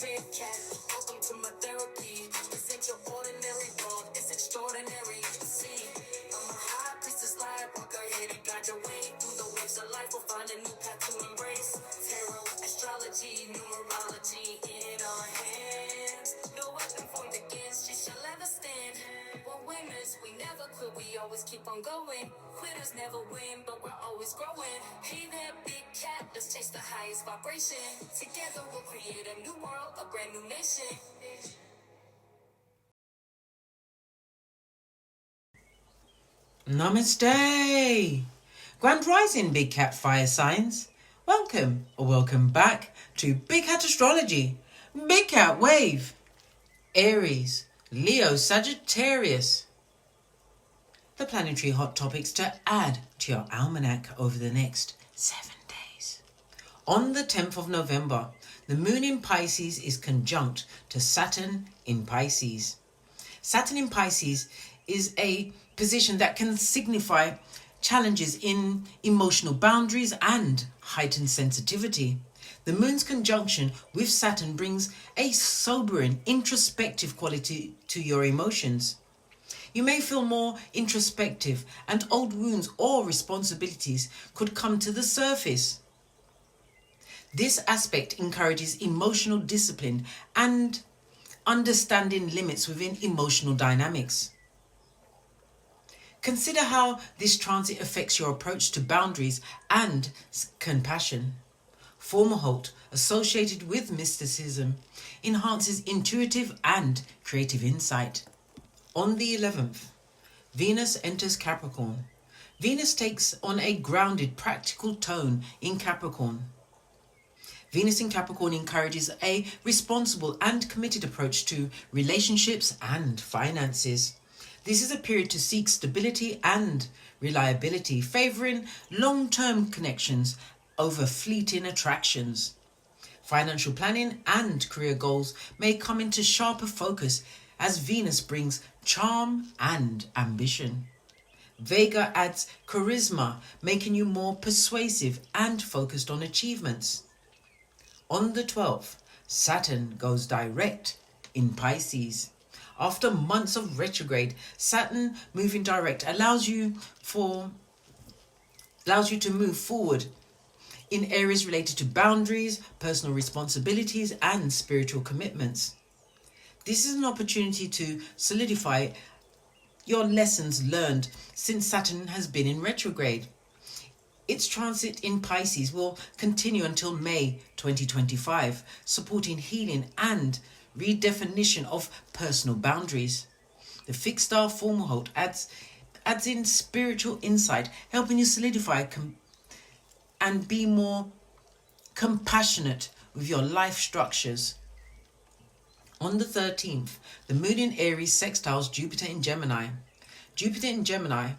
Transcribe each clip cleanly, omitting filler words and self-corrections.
big cat. Welcome to my therapy. This ain't your ordinary world, it's extraordinary. See, I'm a high priestess, light walker, here to guide your way through the waves of life. We'll find a new path to embrace. Tarot, astrology, numerology in our hands. No weapon formed against you shall ever stand. We're winners, we never quit, we always keep on going. Quitters never win, but we're always growing. Hey there, big cat, let's chase the highest vibration. Together we'll create a new world, a brand new nation. Namaste! Grand Rising, Big Cat Fire Signs. Welcome or welcome back to Big Cat Astrology. Big Cat Wave. Aries, Leo, Sagittarius. The planetary hot topics to add to your almanac over the next 7 days. On the 10th of November, the moon in Pisces is conjunct to Saturn in Pisces. Saturn in Pisces is a position that can signify challenges in emotional boundaries and heightened sensitivity. The moon's conjunction with Saturn brings a sobering, introspective quality to your emotions. You may feel more introspective, and old wounds or responsibilities could come to the surface. This aspect encourages emotional discipline and understanding limits within emotional dynamics. Consider how this transit affects your approach to boundaries and compassion. Foremohalt, associated with mysticism, enhances intuitive and creative insight. On the 11th, Venus enters Capricorn. Venus takes on a grounded, practical tone in Capricorn. Venus in Capricorn encourages a responsible and committed approach to relationships and finances. This is a period to seek stability and reliability, favouring long-term connections over fleeting attractions. Financial planning and career goals may come into sharper focus as Venus brings charm and ambition. Vega adds charisma, making you more persuasive and focused on achievements. On the 12th, Saturn goes direct in Pisces. After months of retrograde, Saturn moving direct allows you to move forward in areas related to boundaries, personal responsibilities, and spiritual commitments. This is an opportunity to solidify your lessons learned since Saturn has been in retrograde. Its transit in Pisces will continue until May 2025, supporting healing and redefinition of personal boundaries. The fixed star Foremohalt adds in spiritual insight, helping you solidify and be more compassionate with your life structures. On the 13th, the moon in Aries sextiles Jupiter in Gemini. Jupiter in Gemini,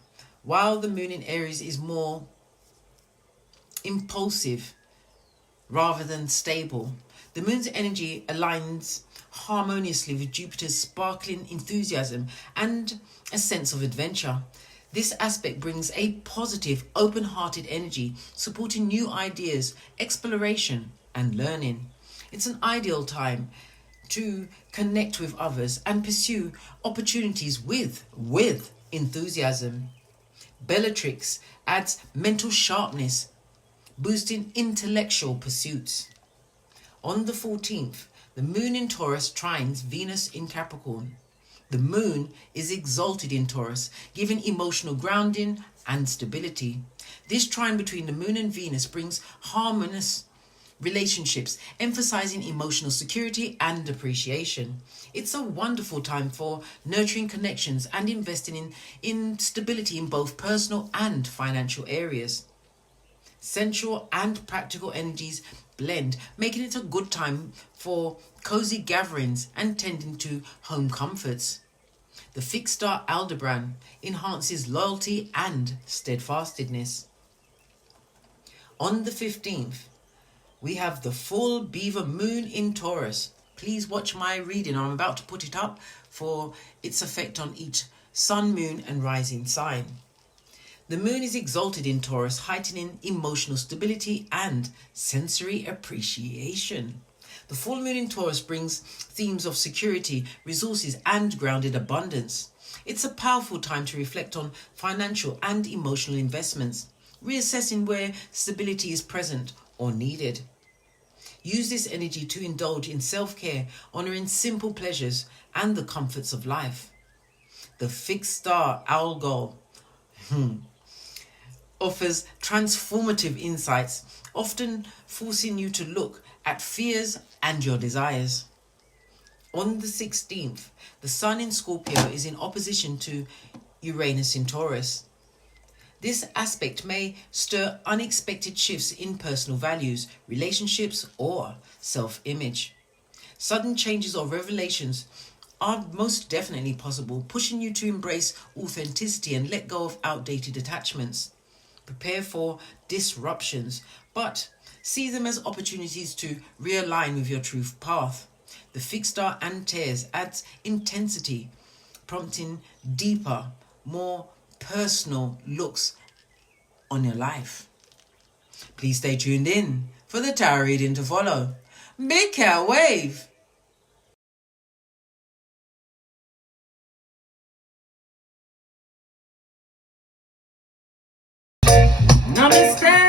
while the moon in Aries is more impulsive rather than stable, the moon's energy aligns harmoniously with Jupiter's sparkling enthusiasm and a sense of adventure. This aspect brings a positive, open-hearted energy, supporting new ideas, exploration, and learning. It's an ideal time to connect with others and pursue opportunities with enthusiasm. Bellatrix adds mental sharpness, boosting intellectual pursuits. On the 14th, the moon in Taurus trines Venus in Capricorn. The moon is exalted in Taurus, giving emotional grounding and stability. This trine between the moon and Venus brings harmonious relationships, emphasizing emotional security and appreciation. It's a wonderful time for nurturing connections and investing in stability in both personal and financial areas. Sensual and practical energies blend, making it a good time for cozy gatherings and tending to home comforts. The fixed star Aldebaran enhances loyalty and steadfastness. On the 15th, we have the full Beaver moon in Taurus. Please watch my reading. I'm about to put it up for its effect on each sun, moon, and rising sign. The moon is exalted in Taurus, heightening emotional stability and sensory appreciation. The full moon in Taurus brings themes of security, resources, and grounded abundance. It's a powerful time to reflect on financial and emotional investments, reassessing where stability is present or needed. Use this energy to indulge in self-care, honouring simple pleasures and the comforts of life. The fixed star Algol offers transformative insights, often forcing you to look at fears and your desires. On the 16th, the Sun in Scorpio is in opposition to Uranus in Taurus. This aspect may stir unexpected shifts in personal values, relationships, or self-image. Sudden changes or revelations are most definitely possible, pushing you to embrace authenticity and let go of outdated attachments. Prepare for disruptions, but see them as opportunities to realign with your true path. The fixed star Antares adds intensity, prompting deeper, more personal looks on your life. Please stay tuned in for the tarot reading to follow. Big Cat Wave! Namaste!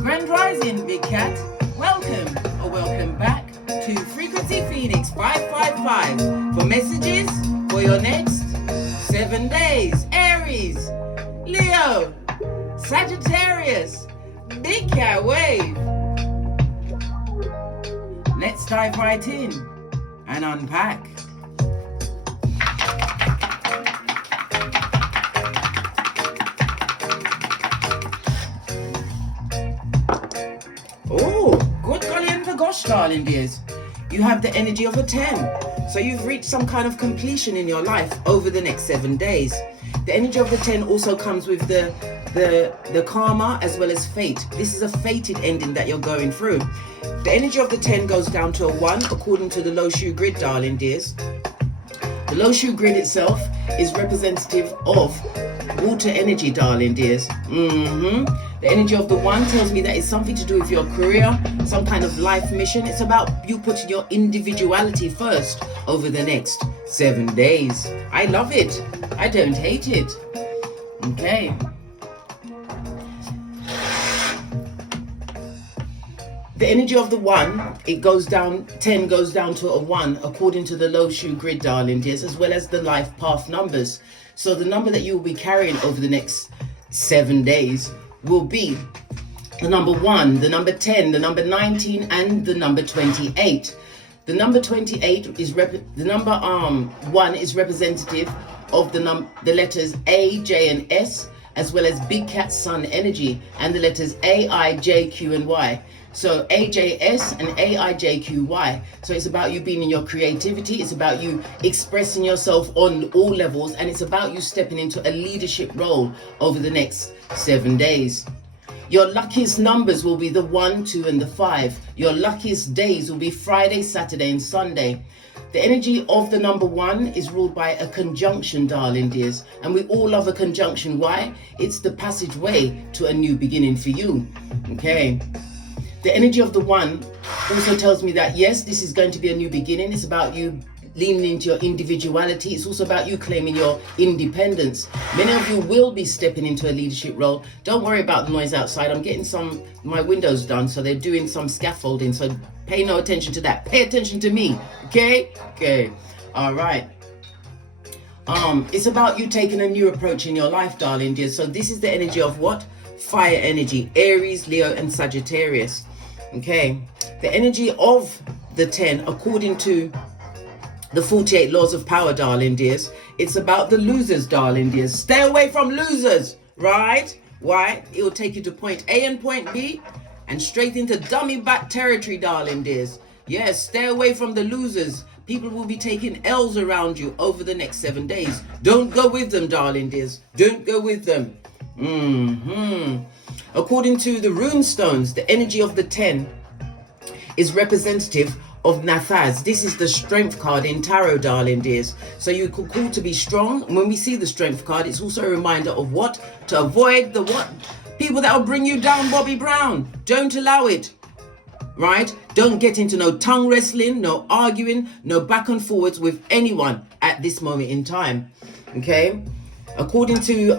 Grand Rising, Big Cat. Welcome or welcome back to Frequency Phoenix 555 for messages for your next 7 days. Aries, Leo, Sagittarius, Big Cat Wave. Let's dive right in and unpack. Oh, good golly and the gosh, darling dears. You have the energy of a 10. So you've reached some kind of completion in your life over the next 7 days. The energy of the 10 also comes with the karma as well as fate. This is a fated ending that you're going through. The energy of the 10 goes down to a 1 according to the low shoe grid, darling dears. The low shoe grid itself is representative of water energy, darling dears. The energy of the 1 tells me that it's something to do with your career, some kind of life mission. It's about you putting your individuality first over the next 7 days. I love it. I don't hate it. Okay. The energy of the 1, it goes down, 10 goes down to a 1 according to the low shoe grid, darling dears, as well as the life path numbers. So the number that you will be carrying over the next 7 days will be the number 1, the number 10, the number 19, and the number 28. The number 28 is the number 1 is representative of the letters A, J, and S, as well as Big Cat Sun energy, and the letters A, I, J, Q, and Y. So AJS and AIJQY. So it's about you being in your creativity. It's about you expressing yourself on all levels. And it's about you stepping into a leadership role over the next 7 days. Your luckiest numbers will be the 1, 2, and the 5. Your luckiest days will be Friday, Saturday, and Sunday. The energy of the number 1 is ruled by a conjunction, darling dears. And we all love a conjunction. Why? It's the passageway to a new beginning for you. Okay. The energy of the 1 also tells me that, yes, this is going to be a new beginning. It's about you leaning into your individuality. It's also about you claiming your independence. Many of you will be stepping into a leadership role. Don't worry about the noise outside. I'm getting my windows done, so they're doing some scaffolding. So pay no attention to that. Pay attention to me. Okay? Okay. All right. It's about you taking a new approach in your life, darling dear. So this is the energy of what? Fire energy. Aries, Leo, and Sagittarius. Okay, the energy of the 10, according to the 48 laws of power, darling dears, it's about the losers, darling dears. Stay away from losers, right? Why? It will take you to point A and point B and straight into dummy back territory, darling dears. Yes, stay away from the losers. People will be taking L's around you over the next 7 days. Don't go with them, darling dears. Don't go with them. According to the rune stones, the energy of the 10 is representative of Nathaz. This is the strength card in tarot, darling dears. So you could call to be strong. When we see the strength card, it's also a reminder of what? To avoid the what? People that will bring you down, Bobby Brown. Don't allow it. right? Don't get into no tongue wrestling, no arguing, no back and forwards with anyone at this moment in time. Okay, according to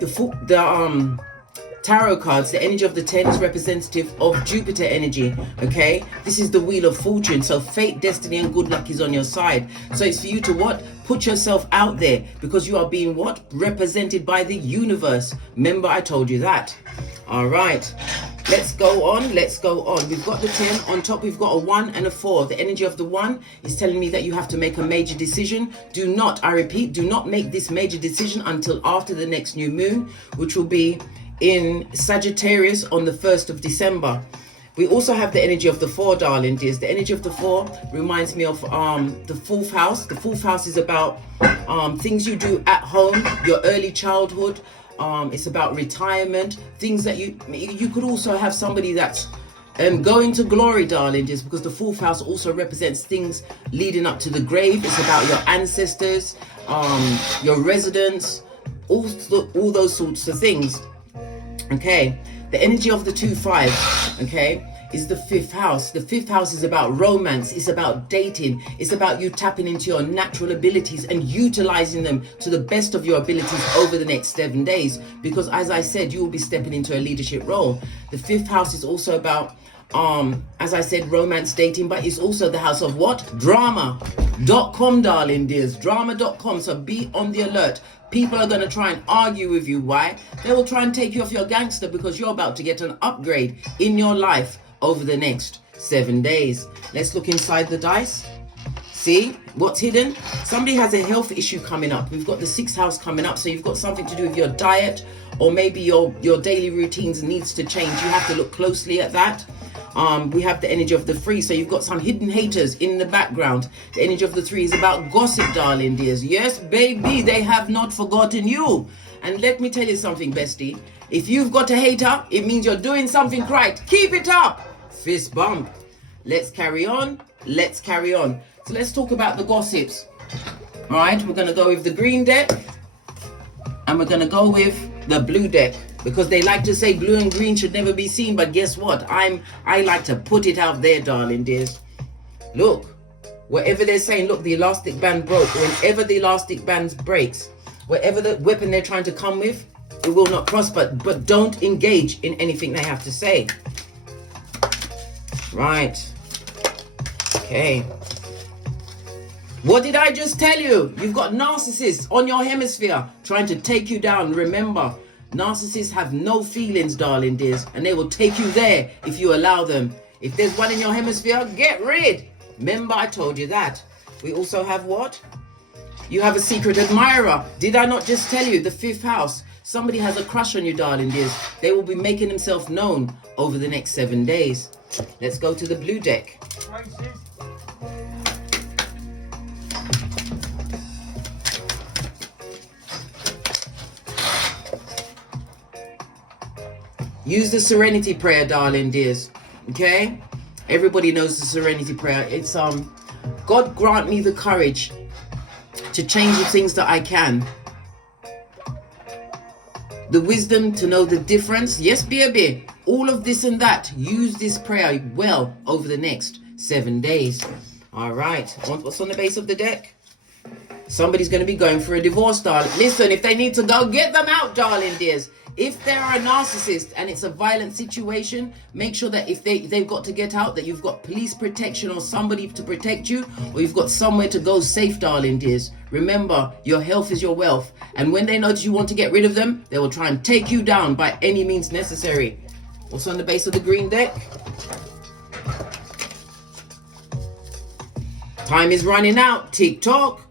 the tarot cards, the energy of the 10 is representative of Jupiter energy. Okay, this is the wheel of fortune, so fate, destiny and good luck is on your side. So it's for you to what? Put yourself out there, because you are being what? Represented by the universe. Remember, I told you that. All right, let's go on. We've got the 10 on top. We've got a 1 and a 4. The energy of the 1 is telling me that you have to make a major decision. Do not, I repeat, do not make this major decision until after the next new moon, which will be in Sagittarius on the 1st of December. We also have the energy of the 4, darling dears. The energy of the 4 reminds me of the 4th house. The 4th house is about things you do at home, your early childhood. It's about retirement, things that you could also have somebody that's going to glory, darling dears, because the 4th house also represents things leading up to the grave. It's about your ancestors, your residents, all those sorts of things. Okay, the energy of the 2-5, okay, is the 5th house. The 5th house is about romance. It's about dating. It's about you tapping into your natural abilities and utilizing them to the best of your abilities over the next 7 days. Because as I said, you will be stepping into a leadership role. The 5th house is also about, as I said, romance, dating, but it's also the house of what? Drama.com, darling dears. Drama.com. So be on the alert. People are going to try and argue with you. Why? They will try and take you off your gangster, because you're about to get an upgrade in your life over the next 7 days. Let's look inside the dice. See what's hidden? Somebody has a health issue coming up. We've got the 6th house coming up. So you've got something to do with your diet, or maybe your daily routines needs to change. You have to look closely at that. We have the energy of the 3, so you've got some hidden haters in the background. The energy of the 3 is about gossip, darling dears. Yes, baby, they have not forgotten you. And let me tell you something, bestie. If you've got a hater, it means you're doing something right. Keep it up. Fist bump. Let's carry on. So let's talk about the gossips. All right, we're going to go with the green deck, and we're going to go with the blue deck. Because they like to say blue and green should never be seen, but guess what? I like to put it out there, darling dears. Look, whatever they're saying, look, the elastic band broke. Whenever the elastic band breaks, whatever the weapon they're trying to come with, it will not prosper. But don't engage in anything they have to say. Right. Okay. What did I just tell you? You've got narcissists on your hemisphere trying to take you down. Remember, narcissists have no feelings, darling dears, and they will take you there if you allow them. If there's one in your hemisphere, get rid. Remember, I told you that. We also have what? You have a secret admirer. Did I not just tell you? The 5th house. Somebody has a crush on you, darling dears. They will be making themselves known over the next 7 days. Let's go to the blue deck. Use the serenity prayer, darling dears. Okay? Everybody knows the serenity prayer. It's God grant me the courage to change the things that I can. The wisdom to know the difference. Yes, baby. All of this and that. Use this prayer well over the next 7 days. All right. What's on the base of the deck? Somebody's going to be going for a divorce, darling. Listen, if they need to go, get them out, darling dears. If they're a narcissist and it's a violent situation, make sure that if they've got to get out, that you've got police protection or somebody to protect you, or you've got somewhere to go safe, darling dears. Remember, your health is your wealth. And when they notice you want to get rid of them, they will try and take you down by any means necessary. What's on the base of the green deck? Time is running out. TikTok.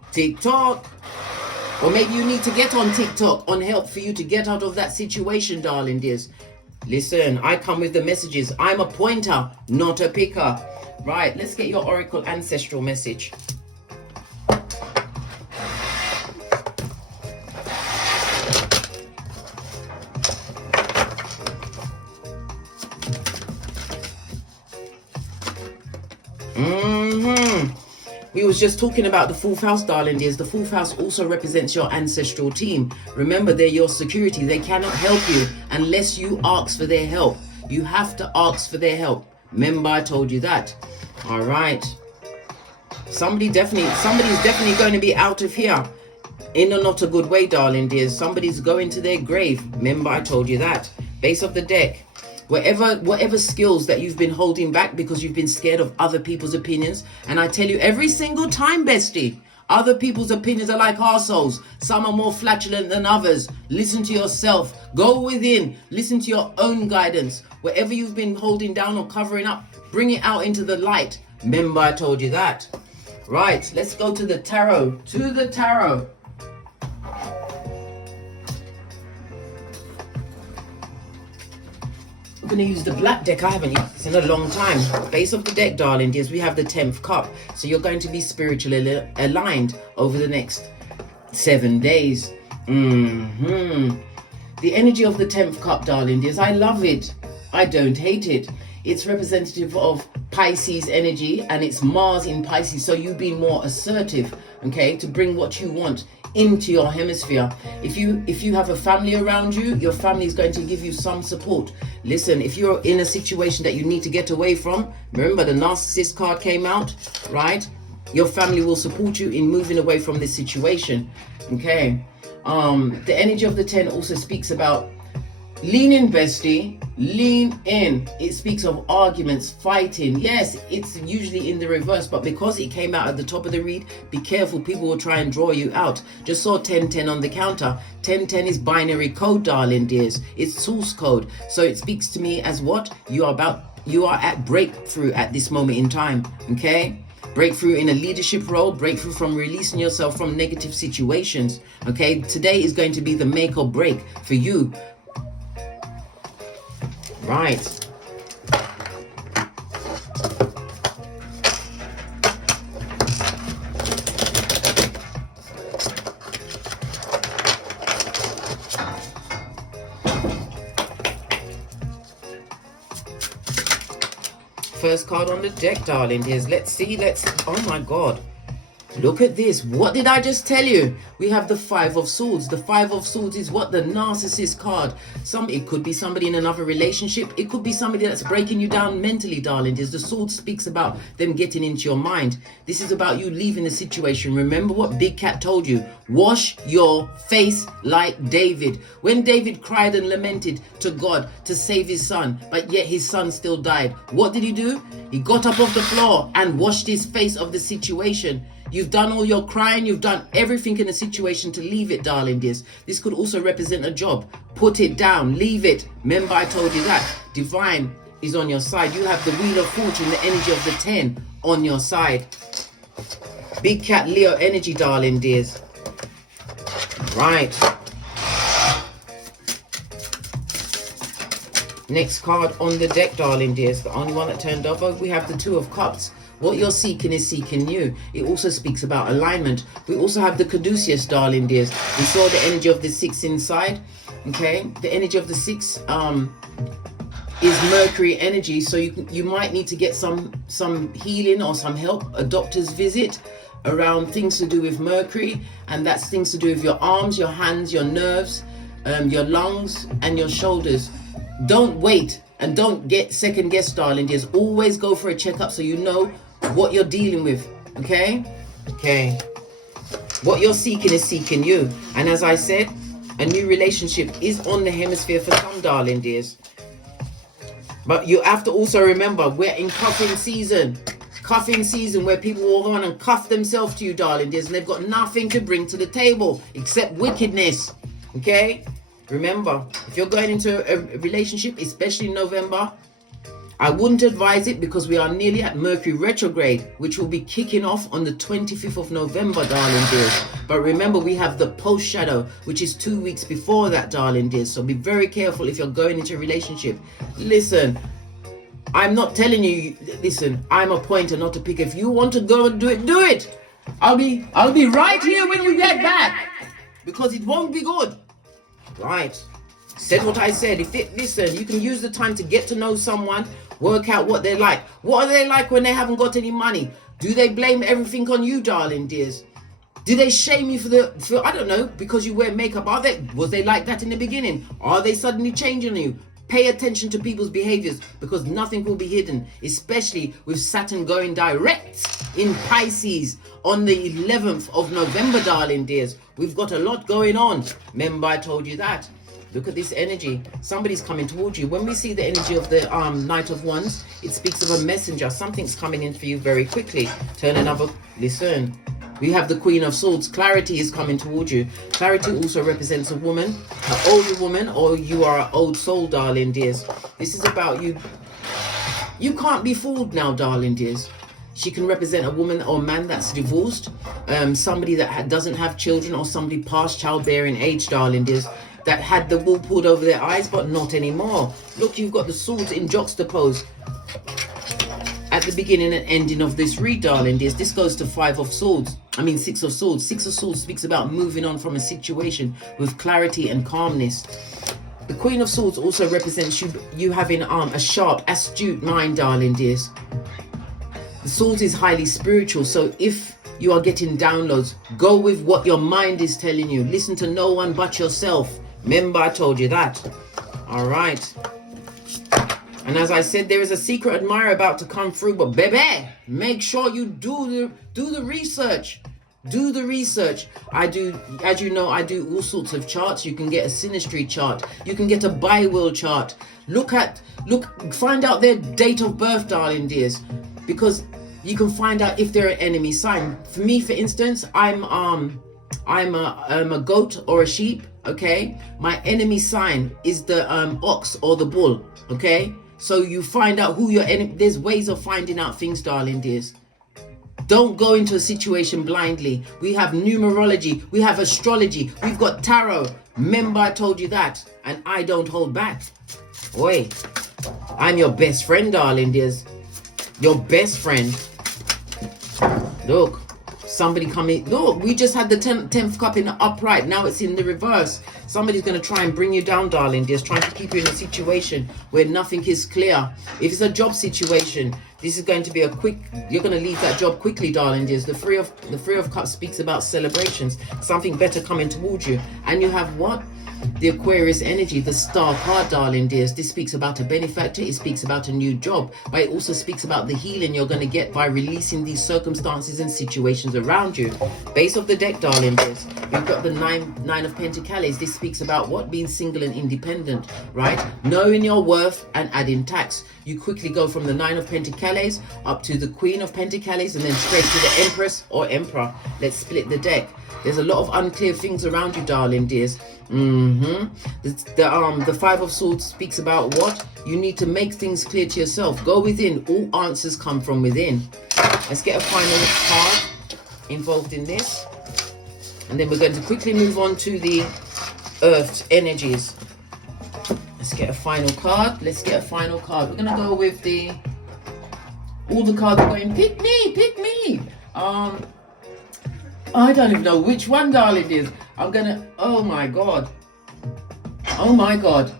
Or maybe you need to get on TikTok on help for you to get out of that situation, darling dears. Listen, I come with the messages. I'm a pointer, not a picker. Right, let's get your Oracle ancestral message. We was just talking about the 4th house, darling dears. The 4th house also represents your ancestral team. Remember, they're your security. They cannot help you unless you ask for their help. You have to ask for their help. Remember, I told you that. All right. Somebody's definitely going to be out of here in a not a good way, darling dears. Somebody's going to their grave. Remember, I told you that. Base of the deck. Whatever skills that you've been holding back because you've been scared of other people's opinions. And I tell you every single time, bestie, other people's opinions are like arseholes. Some are more flatulent than others. Listen to yourself. Go within. Listen to your own guidance. Whatever you've been holding down or covering up, bring it out into the light. Remember, I told you that. Right, let's go to the tarot. To the tarot. I'm going to use the black deck. I haven't used this in a long time. Base of the deck, darling dears, we have the 10th cup. So you're going to be spiritually aligned over the next 7 days. The energy of the 10th cup, darling dears, I love it. I don't hate it. It's representative of Pisces energy, and it's Mars in Pisces. So you being more assertive, okay, to bring what you want into your hemisphere. If you have a family around you, your family is going to give you some support. Listen, if you're in a situation that you need to get away from, remember the narcissist card came out, right? Your family will support you in moving away from this situation. Okay. The energy of the 10 also speaks about lean in, bestie. Lean in. It speaks of arguments, fighting. Yes, it's usually in the reverse, but because it came out at the top of the read, be careful. People will try and draw you out. Just saw 1010 on the counter. 1010 is binary code, darling dears. It's source code. So it speaks to me as what? You are at breakthrough at this moment in time. Okay? Breakthrough in a leadership role, breakthrough from releasing yourself from negative situations. Okay? Today is going to be the make or break for you. Right. First card on the deck, darling dears. Let's see. Oh my God. Look at this. What did I just tell you? We have the 5 of Swords. The 5 of Swords is what? The narcissist card. It could be somebody in another relationship. It could be somebody that's breaking you down mentally, darling. The Sword speaks about them getting into your mind. This is about you leaving the situation. Remember what Big Cat told you. Wash your face like David. When David cried and lamented to God to save his son, but yet his son still died. What did he do? He got up off the floor and washed his face of the situation. You've done all your crying. You've done everything in a situation to leave it, darling dears. This could also represent a job. Put it down. Leave it. Remember, I told you that. Divine is on your side. You have the Wheel of Fortune, the energy of the 10 on your side. Big Cat Leo energy, darling dears. Right. Next card on the deck, darling dears. The only one that turned over. We have the 2 of Cups. What you're seeking is seeking you. It also speaks about alignment. We also have the Caduceus, darling dears. We saw the energy of the 6 inside. Okay, the energy of the 6 is Mercury energy. So you might need to get some healing or some help, a doctor's visit around things to do with Mercury, and that's things to do with your arms, your hands, your nerves, your lungs, and your shoulders. Don't wait and don't get second guessed, darling dears. Always go for a checkup so you know what you're dealing with. Okay. What you're seeking is seeking you. And as I said, a new relationship is on the hemisphere for some, darling dears. But you have to also remember, we're in cuffing season. Cuffing season, where people will go on and cuff themselves to you, darling dears, and they've got nothing to bring to the table except wickedness. Okay. Remember, if you're going into a relationship, especially in November, I wouldn't advise it because we are nearly at Mercury retrograde, which will be kicking off on the 25th of November, darling dears. But remember, we have the post shadow, which is 2 weeks before that, darling dears. So be very careful if you're going into a relationship. Listen, I'm not telling you, listen, I'm a pointer, not a picker. If you want to go and do it, do it. I'll be right here when you get back, because it won't be good. Right. Said what I said. Listen, you can use the time to get to know someone, work out what they're like. What are they like when they haven't got any money? Do they blame everything on you, darling dears? Do they shame you for I don't know, because you wear makeup? Was they like that in the beginning? Are they suddenly changing you? Pay attention to people's behaviors because nothing will be hidden, especially with Saturn going direct in Pisces on the 11th of November, darling dears. We've got a lot going on. Remember, I told you that. Look at this energy. Somebody's coming towards you. When we see the energy of the Knight of Wands, it speaks of a messenger. Something's coming in for you very quickly. Turn another. Listen. We have the Queen of Swords. Clarity is coming towards you. Clarity also represents a woman, an older woman, or you are an old soul, darling dears. This is about you. You can't be fooled now, darling dears. She can represent a woman or man that's divorced, somebody that doesn't have children, or somebody past childbearing age, darling dears, that had the wool pulled over their eyes, but not anymore. Look, you've got the swords in juxtapose at the beginning and ending of this read, darling dears. This goes to 5 of Swords. I mean 6 of Swords. 6 of Swords speaks about moving on from a situation with clarity and calmness. The Queen of Swords also represents you having a sharp, astute mind, darling dears. The Swords is highly spiritual, so if you are getting downloads, go with what your mind is telling you. Listen to no one but yourself. Remember, I told you that. All right. And as I said, there is a secret admirer about to come through, but baby, make sure you do the research. Do the research. I do, as you know, I do all sorts of charts. You can get a synastry chart. You can get a bi-wheel chart. Find out their date of birth, darling dears, because you can find out if they're an enemy sign. For me, for instance, I'm a goat or a sheep. Okay, my enemy sign is the ox or the bull. Okay, so you find out who your enemy. There's ways of finding out things, darling dears. Don't go into a situation blindly. We have numerology, we have astrology, we've got tarot. Remember, I told you that, and I don't hold back. Oi, I'm your best friend, darling dears. Your best friend. Look, somebody coming. Look, we just had the 10th cup in the upright. Now it's in the reverse. Somebody's going to try and bring you down, darling dears, trying to keep you in a situation where nothing is clear. If it's a job situation, this is going to be a quick. You're going to leave that job quickly, darling dears. The Three of Cups speaks about celebrations, something better coming towards you, and you have what? The Aquarius energy, the Star card, darling dears. This speaks about a benefactor. It speaks about a new job, but it also speaks about the healing you're going to get by releasing these circumstances and situations around you. Base of the deck, darling dears, you've got the nine of Pentacles. This speaks about what? Being single and independent, right? Knowing your worth and adding tax. You quickly go from the 9 of Pentacles up to the Queen of Pentacles and then straight to the Empress or Emperor. Let's split the deck. There's a lot of unclear things around you, darling dears. The 5 of Swords speaks about what? You need to make things clear to yourself. Go within. All answers come from within. Let's get a final card involved in this. And then we're going to quickly move on to the Earth's energies. Let's get a final card. Let's get a final card. We're going to go with all the cards are going, pick me, pick me. I don't even know which one, darling, is. I'm going to, oh my God. Oh my God.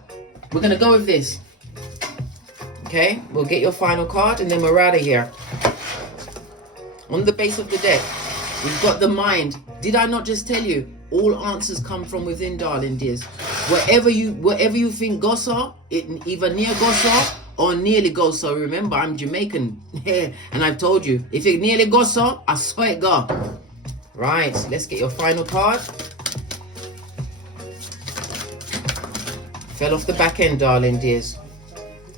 We're going to go with this. Okay, we'll get your final card and then we're out of here. On the base of the deck, we've got the mind. Did I not just tell you? All answers come from within, darling dears. Wherever you think go so, it either near go so or nearly go so. Remember, I'm Jamaican. And I've told you, if it nearly go so, I swear it go. Right, let's get your final card. Fell off the back end, darling dears.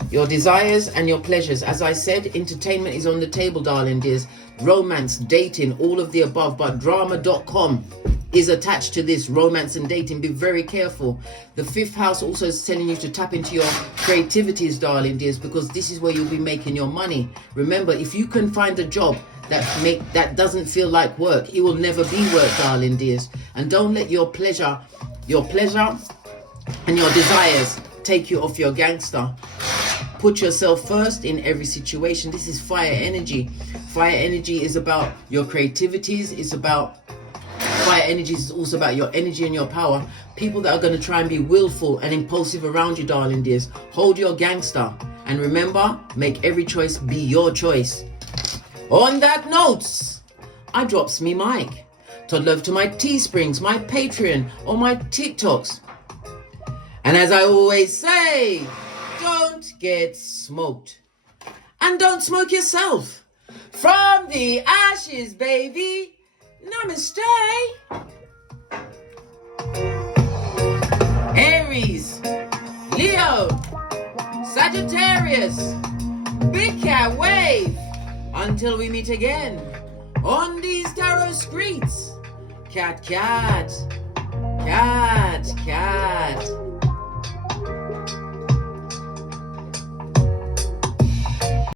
Your desires and your pleasures. As I said, entertainment is on the table, darling dears. Romance, dating, all of the above. But drama.com is attached to this. Romance and dating. Be very careful. The 5th house also is telling you to tap into your creativities, darling dears, because this is where you'll be making your money. Remember, if you can find a job that doesn't feel like work, it will never be work, darling dears. And don't let your pleasure and your desires take you off your gangster. Put yourself first in every situation. This is fire energy. Fire energy is about your creativities. It's about fire energy is also about your energy and your power. People that are going to try and be willful and impulsive around you, darling dears, hold your gangster. And remember, make every choice be your choice. On that note, I drops me mic. Toddle over to my Teesprings, my Patreon, or my TikToks. And as I always say, don't get smoked. And don't smoke yourself. From the ashes, baby. Namaste. Aries, Leo, Sagittarius, Big Cat Wave. Until we meet again on these tarot streets. Cat, cat, cat, cat.